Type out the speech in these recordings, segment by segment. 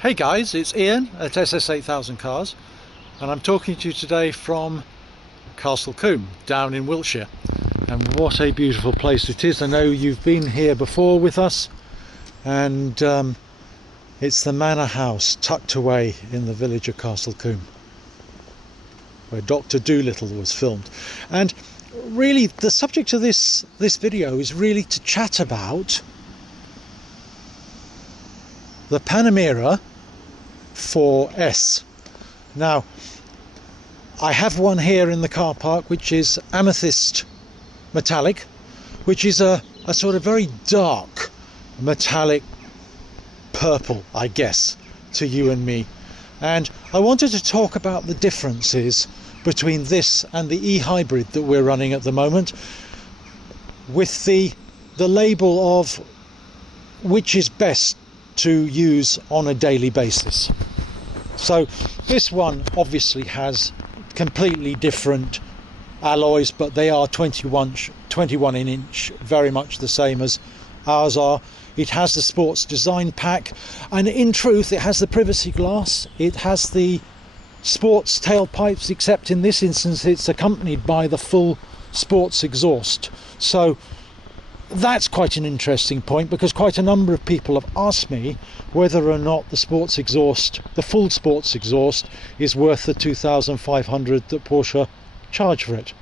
Hey guys, it's Ian at SS8000 Cars, and I'm talking to you today from Castle Combe down in Wiltshire. And what a beautiful place it is. I know you've been here before with us, and it's the manor house tucked away in the village of Castle Combe, where Dr. Dolittle was filmed. And really the subject of this video is really to chat about the Panamera 4S. Now, I have one here in the car park which is amethyst metallic, which is a sort of very dark metallic purple, I guess, to you and me. And I wanted to talk about the differences between this and the e-hybrid that we're running at the moment, with the label of which is best to use on a daily basis. So this one obviously has completely different alloys, but they are 21 inch, very much the same as ours are. It has the sports design pack, and in truth it has the privacy glass, it has the sports tailpipes, except in this instance it's accompanied by the full sports exhaust. So that's quite an interesting point, because quite a number of people have asked me whether or not the sports exhaust, the full sports exhaust, is worth the 2,500 that Porsche charge for it.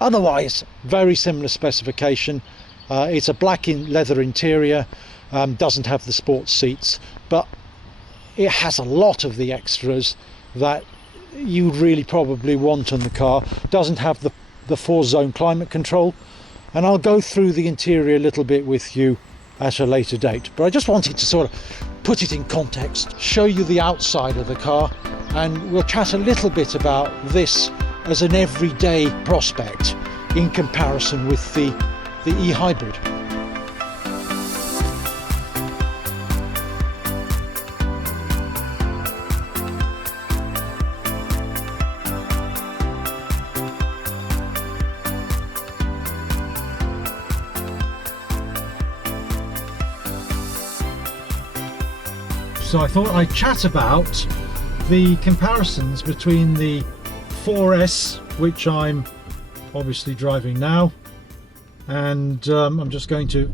Otherwise, very similar specification. It's a black leather interior, doesn't have the sports seats, but it has a lot of the extras that you really probably want on the car. Doesn't have the 4-zone climate control, and I'll go through the interior a little bit with you at a later date. But I just wanted to sort of put it in context, show you the outside of the car, and we'll chat a little bit about this as an everyday prospect in comparison with the e-hybrid. So I thought I'd chat about the comparisons between the 4S, which I'm obviously driving now, and I'm just going to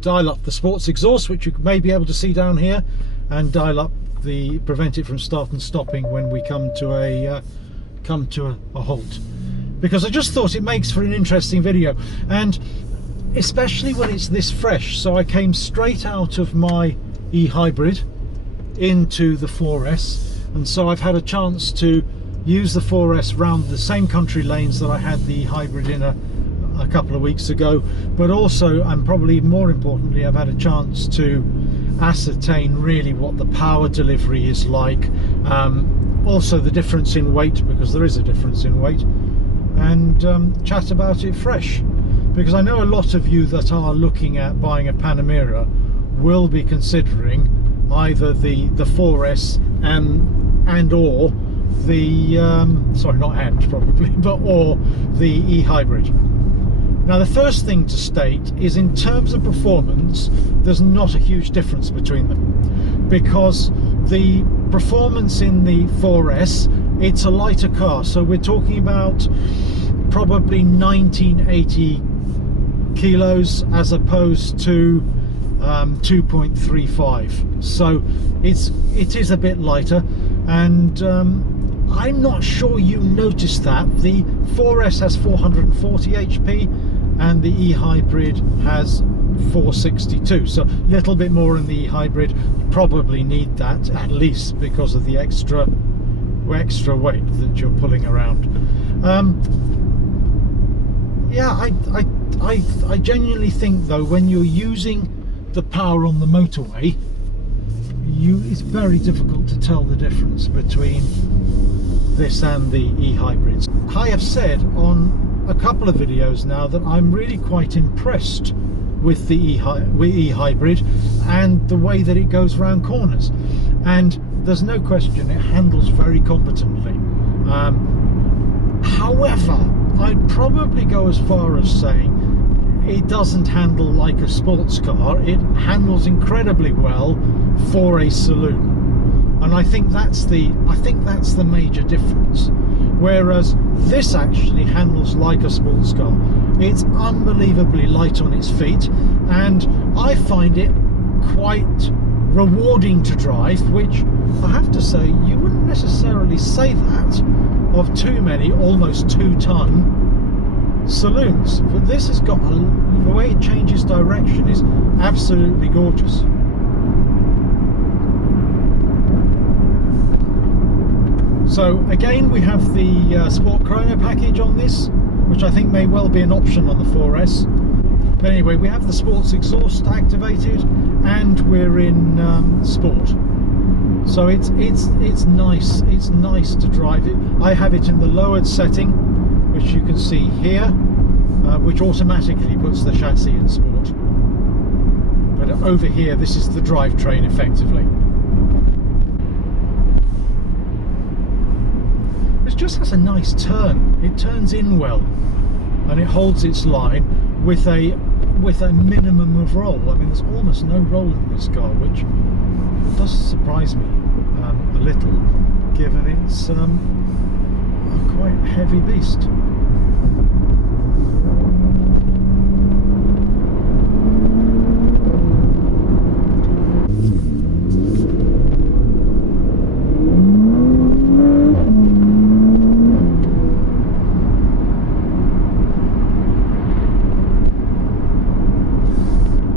dial up the sports exhaust, which you may be able to see down here, and dial up prevent it from start and stopping when we come to a halt, because I just thought it makes for an interesting video, and especially when it's this fresh. So I came straight out of my e-hybrid into the 4S, and so I've had a chance to use the 4S round the same country lanes that I had the hybrid in a couple of weeks ago, but also, and probably more importantly, I've had a chance to ascertain really what the power delivery is like, also the difference in weight, because there is a difference in weight, and chat about it fresh, because I know a lot of you that are looking at buying a Panamera will be considering either the 4S and or the sorry, not and probably, but or the e-hybrid. Now, the first thing to state is, in terms of performance, there's not a huge difference between them, because the performance in the 4S, it's a lighter car, so we're talking about probably 1980 kilos as opposed to 2.35, so it is a bit lighter, and I'm not sure you noticed that the 4S has 440 HP and the e-hybrid has 462, so a little bit more in the e-hybrid. Probably need that, at least because of the extra weight that you're pulling around. Yeah, I genuinely think, though, when you're using the power on the motorway, it's very difficult to tell the difference between this and the e-hybrids. I have said on a couple of videos now that I'm really quite impressed with the e-hybrid and the way that it goes around corners, and there's no question it handles very competently. However, I'd probably go as far as saying it doesn't handle like a sports car. It handles incredibly well for a saloon. and I think that's the major difference. Whereas this actually handles like a sports car. It's unbelievably light on its feet, and I find it quite rewarding to drive, which I have to say you wouldn't necessarily say that of too many almost 2-ton saloons. But this has got the way it changes direction is absolutely gorgeous. So again, we have the Sport Chrono package on this, which I think may well be an option on the 4S. But anyway, we have the sports exhaust activated, and we're in sport. So it's nice. It's nice to drive it. I have it in the lowered setting, which you can see here, which automatically puts the chassis in sport. But over here, this is the drivetrain effectively. It just has a nice turn. It turns in well, and it holds its line with a minimum of roll. I mean, there's almost no roll in this car, which does surprise me a little, given it's a quite heavy beast.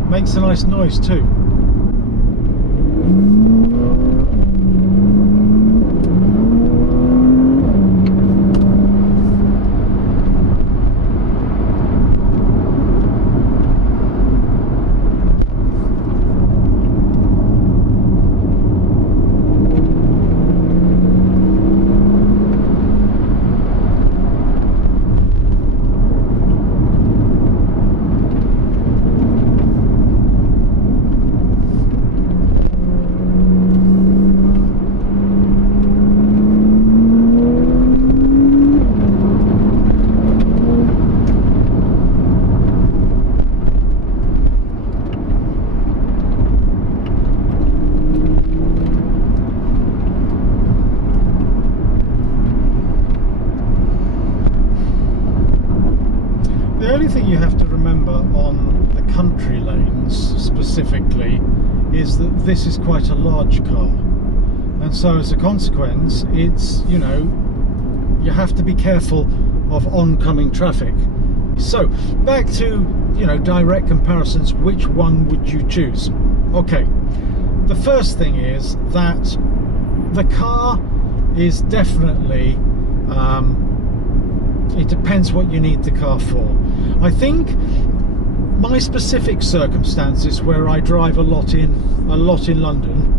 Makes a nice noise too. The only thing you have to remember on the country lanes specifically is that this is quite a large car, and so as a consequence it's, you know, you have to be careful of oncoming traffic. So back to, you know, direct comparisons, which one would you choose? Okay, the first thing is that the car is definitely it depends what you need the car for. I think my specific circumstances, where I drive a lot in London,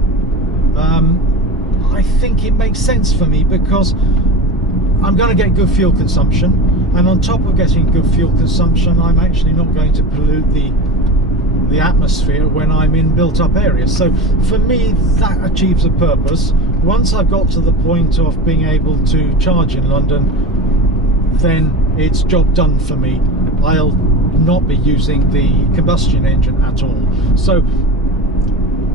I think it makes sense for me because I'm going to get good fuel consumption, and on top of getting good fuel consumption, I'm actually not going to pollute the atmosphere when I'm in built-up areas. So for me, that achieves a purpose. Once I've got to the point of being able to charge in London, then it's job done for me. I'll not be using the combustion engine at all. So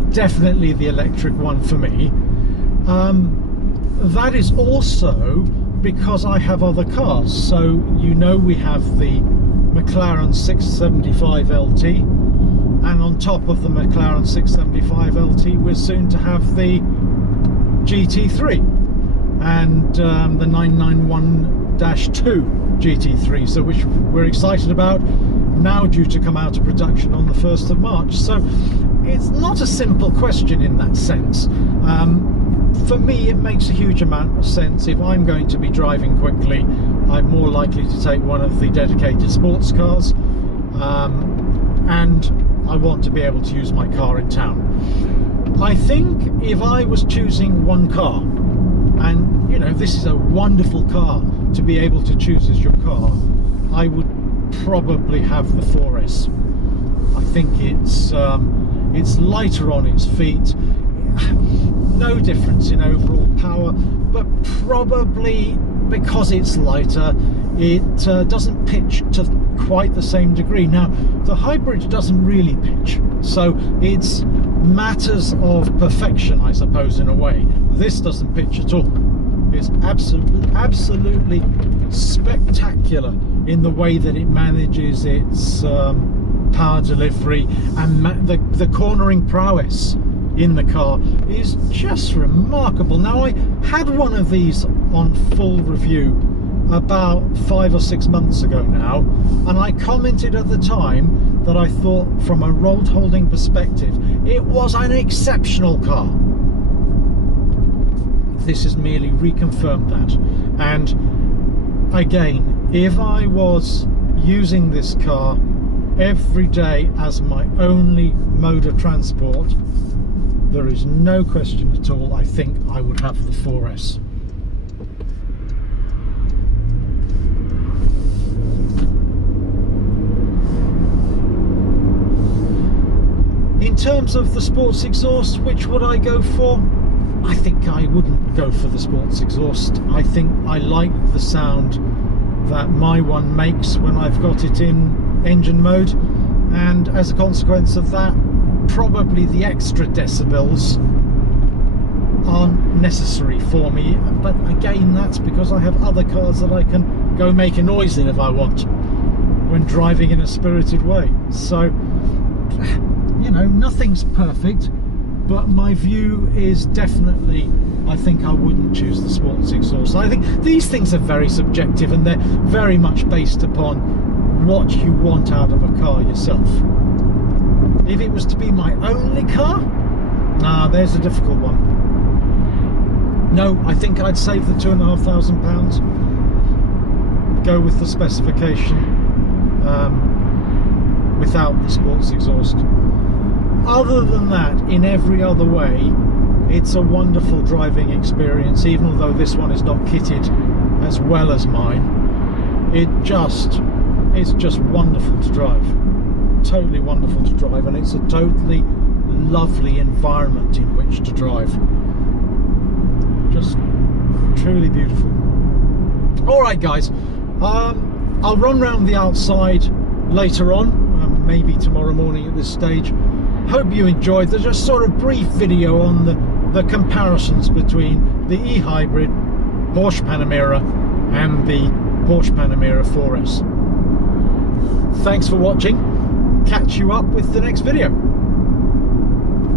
definitely the electric one for me. That is also because I have other cars. So, you know, we have the McLaren 675 LT, and on top of the McLaren 675 LT we're soon to have the GT3 and the 991-2 GT3, so which we're excited about, now due to come out of production on the 1st of March. So it's not a simple question in that sense. For me, it makes a huge amount of sense. If I'm going to be driving quickly, I'm more likely to take one of the dedicated sports cars, and I want to be able to use my car in town. I think if I was choosing one car, and you know, this is a wonderful car to be able to choose as your car, I would probably have the 4S. I think it's lighter on its feet, no difference in overall power, but probably because it's lighter, it doesn't pitch to quite the same degree. Now, the hybrid doesn't really pitch, so it's matters of perfection, I suppose, in a way, this doesn't pitch at all. It's absolutely spectacular in the way that it manages its power delivery, and the cornering prowess in the car is just remarkable. Now, I had one of these on full review about 5 or 6 months ago now, and I commented at the time that I thought from a road holding perspective it was an exceptional car. This has merely reconfirmed that. And again, if I was using this car every day as my only mode of transport, there is no question at all, I think I would have the 4S. In terms of the sports exhaust, which would I go for? I think I wouldn't go for the sports exhaust. I think I like the sound that my one makes when I've got it in engine mode, and as a consequence of that, probably the extra decibels aren't necessary for me. But again, that's because I have other cars that I can go make a noise in if I want when driving in a spirited way. So, you know, nothing's perfect, but my view is definitely, I think I wouldn't choose the sports exhaust. I think these things are very subjective, and they're very much based upon what you want out of a car yourself. If it was to be my only car, there's a difficult one. No, I think I'd save the £2,500, go with the specification without the sports exhaust. Other than that, in every other way, it's a wonderful driving experience, even although this one is not kitted as well as mine. It's just wonderful to drive. Totally wonderful to drive, and it's a totally lovely environment in which to drive. Just truly beautiful. Alright guys, I'll run round the outside later on, maybe tomorrow morning at this stage. Hope you enjoyed the just sort of brief video on the comparisons between the e-hybrid Porsche Panamera and the Porsche Panamera 4S. Thanks for watching. Catch you up with the next video.